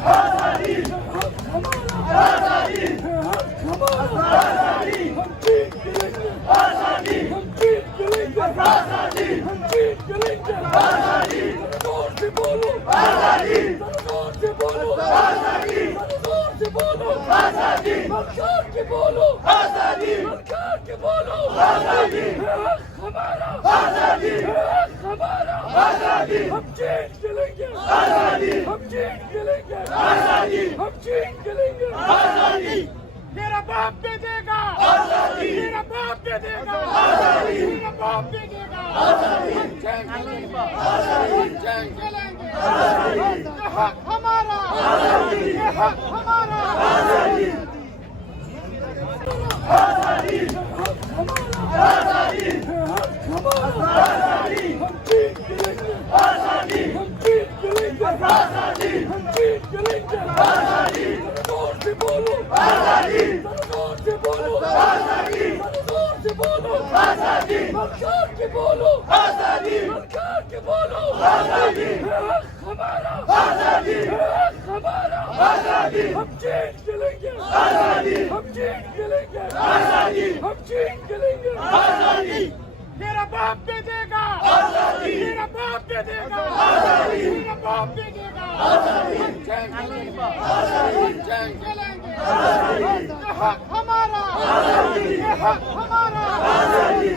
आजादी आजादी आजादी हम जीत चलेंगे आजादी हम जीत चलेंगे आजादी हम जीत चलेंगे आजादी जोर से बोलो आजादी जोर से बोलो आजादी जोर से बोलो आजादी सरकार के बोलो आजादी सरकार के बोलो आजादी हमारा आजादी हमारा आजादी हम जीत चलेंगे आजादी हम जीत चलेंगे आजादी हम जीत चलेंगे आजादी मेरा बाप दे देगा आजादी मेरा बाप दे देगा आजादी मेरा बाप दे देगा आजादी हम जंग चलेंगे आजादी हम जंग चलेंगे आजादी ये हक हमारा आजादी ये हक हमारा आजादी आजादी आजादी आजादी हम जीत चलेंगे आजादी हम जीत चलेंगे आजादी हम जीत चलेंगे आजादी जोर से बोलो आजादी जोर से बोलो आजादी जोर से बोलो आजादी सरकार के बोलो आजादी सरकार के बोलो आजादी हमारा आजादी हमारा आजादी हम जीत चलेंगे आजादी हम जीत चलेंगे आजादी हम जीत चलेंगे आजादी मेरा बाप दे देगा आजादी मेरा बाप दे देगा आजादी मेरा बाप दे देगा आजादी हम जंग चलेंगे आजादी हम जंग चलेंगे आजादी ये हक हमारा आजादी ये हक हमारा आजादी